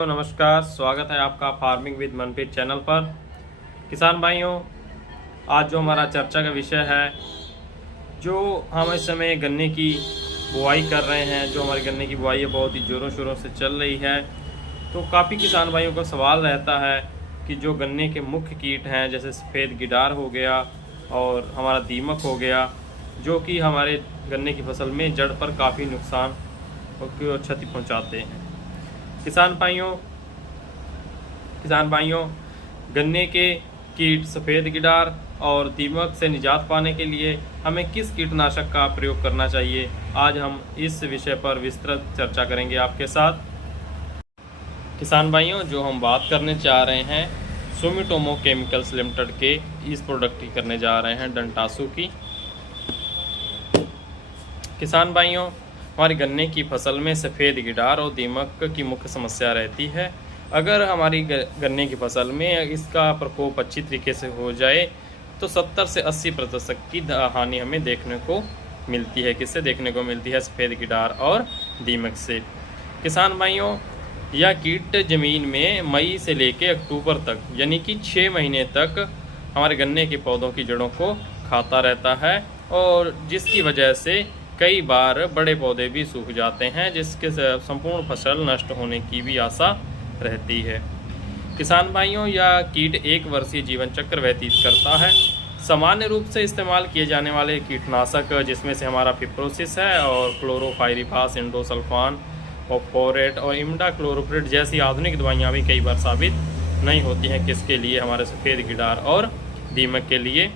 तो नमस्कार, स्वागत है आपका फार्मिंग विद मनप्रीत चैनल पर। किसान भाइयों, आज जो हमारा चर्चा का विषय है, जो हम इस समय गन्ने की बुआई कर रहे हैं, जो हमारी गन्ने की बुआई है बहुत ही ज़ोरों शोरों से चल रही है। तो काफ़ी किसान भाइयों का सवाल रहता है कि जो गन्ने के मुख्य कीट हैं, जैसे सफ़ेद गिडार हो गया और हमारा दीमक हो गया, जो कि हमारे गन्ने की फसल में जड़ पर काफ़ी नुकसान और क्षति पहुँचाते हैं। किसान भाइयों, गन्ने के कीट सफ़ेद गिडार और दीमक से निजात पाने के लिए हमें किस कीटनाशक का प्रयोग करना चाहिए, आज हम इस विषय पर विस्तृत चर्चा करेंगे आपके साथ। किसान भाइयों, जो हम बात करने जा रहे हैं सुमिटोमो केमिकल्स लिमिटेड के इस प्रोडक्ट की करने जा रहे हैं, डंटासु की। किसान भाइयों, हमारी गन्ने की फसल में सफ़ेद गिडार और दीमक की मुख्य समस्या रहती है। अगर हमारी गन्ने की फसल में इसका प्रकोप अच्छी तरीके से हो जाए तो 70 से 80% की हानि हमें देखने को मिलती है। किससे देखने को मिलती है? सफ़ेद गिडार और दीमक से। किसान भाइयों, यह कीट ज़मीन में मई से लेकर अक्टूबर तक, यानी कि 6 महीने तक हमारे गन्ने के पौधों की जड़ों को खाता रहता है और जिसकी वजह से कई बार बड़े पौधे भी सूख जाते हैं, जिसके संपूर्ण फसल नष्ट होने की भी आशा रहती है। किसान भाइयों, यह कीट 1 वर्षीय जीवन चक्र व्यतीत करता है। सामान्य रूप से इस्तेमाल किए जाने वाले कीटनाशक, जिसमें से हमारा फिप्रोसिस है और क्लोरोफाइरिफास, इंडोसल्फान, फॉस्फोरेट और इमिडाक्लोप्रिड जैसी आधुनिक दवाइयाँ भी कई बार साबित नहीं होती हैं। किसके लिए? हमारे सफ़ेद गिडार और दीमक के लिए।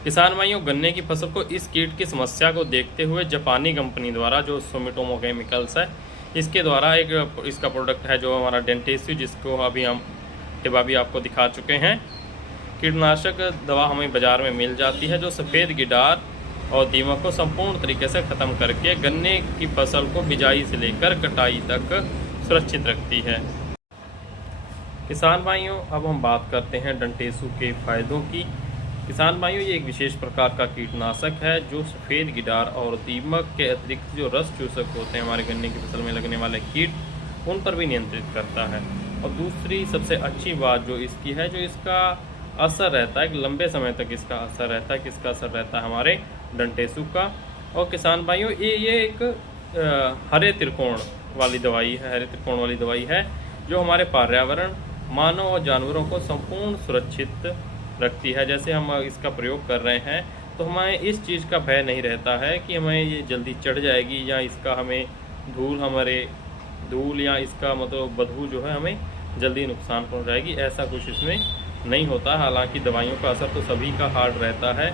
किसान भाइयों, गन्ने की फसल को इस कीट की समस्या को देखते हुए जापानी कंपनी द्वारा, जो सुमिटोमो केमिकल्स है, इसके द्वारा एक इसका प्रोडक्ट है जो हमारा डेंटेसु, जिसको अभी हम भी आपको दिखा चुके हैं। कीटनाशक दवा हमें बाज़ार में मिल जाती है, जो सफ़ेद गिडार और दीमक को संपूर्ण तरीके से ख़त्म करके गन्ने की फसल को बिजाई से लेकर कटाई तक सुरक्षित रखती है। किसान भाइयों, अब हम बात करते हैं डेंटेसु के फ़ायदों की। किसान भाइयों, ये एक विशेष प्रकार का कीटनाशक है जो सफ़ेद गिडार और दीमक के अतिरिक्त जो रस चूसक होते हैं, हमारे गन्ने की फसल में लगने वाले कीट, उन पर भी नियंत्रित करता है। और दूसरी सबसे अच्छी बात जो इसकी है, जो इसका असर रहता है, एक लंबे समय तक इसका असर रहता है। किसका असर रहता है? हमारे डेंटेसु का। और किसान भाइयों, ये एक हरे त्रिकोण वाली दवाई है जो हमारे पर्यावरण, मानव और जानवरों को संपूर्ण सुरक्षित रखती है। जैसे हम इसका प्रयोग कर रहे हैं तो हमें इस चीज़ का भय नहीं रहता है कि हमें ये जल्दी चढ़ जाएगी या इसका हमें धूल या इसका मतलब बदबू जो है हमें जल्दी नुकसान पहुंचाएगी। ऐसा कुछ इसमें नहीं होता। हालांकि दवाइयों का असर तो सभी का हार्ड रहता है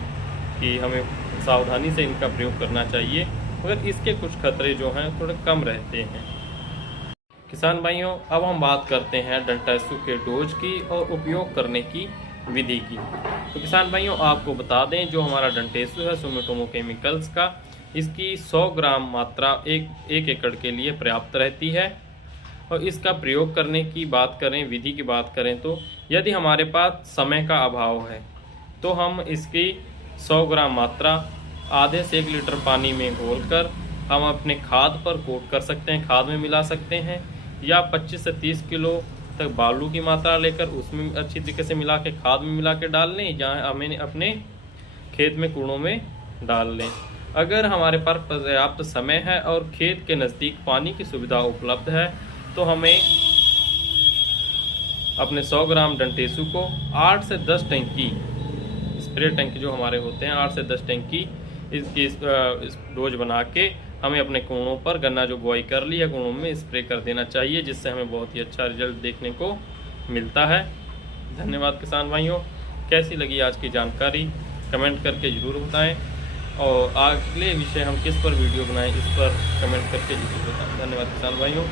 कि हमें सावधानी से इनका प्रयोग करना चाहिए, मगर इसके कुछ खतरे जो हैं थोड़े कम रहते हैं। किसान भाइयों, अब हम बात करते हैं डेंटेसु के डोज की और उपयोग करने की विधि की। तो किसान भाइयों, आपको बता दें, जो हमारा डेंटेसु है सुमिटोमो केमिकल्स का, इसकी 100 ग्राम मात्रा एक एकड़ के लिए पर्याप्त रहती है। और इसका प्रयोग करने की बात करें, विधि की बात करें, तो यदि हमारे पास समय का अभाव है तो हम इसकी 100 ग्राम मात्रा आधे से 1 लीटर पानी में घोलकर हम अपने खाद पर कोट कर सकते हैं, खाद में मिला सकते हैं, या 25 से 30 किलो तक बालू की मात्रा लेकर उसमें अच्छी तरीके से मिला के खाद में मिला के डाल लें, जहाँ हमें अपने खेत में कूड़ों में डाल लें। अगर हमारे पास पर्याप्त समय है और खेत के नज़दीक पानी की सुविधा उपलब्ध है तो हमें अपने 100 ग्राम डेंटेसु को 8 से 10 टंकी स्प्रे टंकी जो हमारे होते हैं, 8 से 10 टंकी इसकी डोज बना के हमें अपने कोणों पर, गन्ना जो बुआई कर ली है कोणों में, स्प्रे कर देना चाहिए, जिससे हमें बहुत ही अच्छा रिजल्ट देखने को मिलता है। धन्यवाद किसान भाइयों। कैसी लगी आज की जानकारी कमेंट करके ज़रूर बताएं और अगले विषय हम किस पर वीडियो बनाएं, इस पर कमेंट करके ज़रूर बताएं। धन्यवाद किसान भाइयों।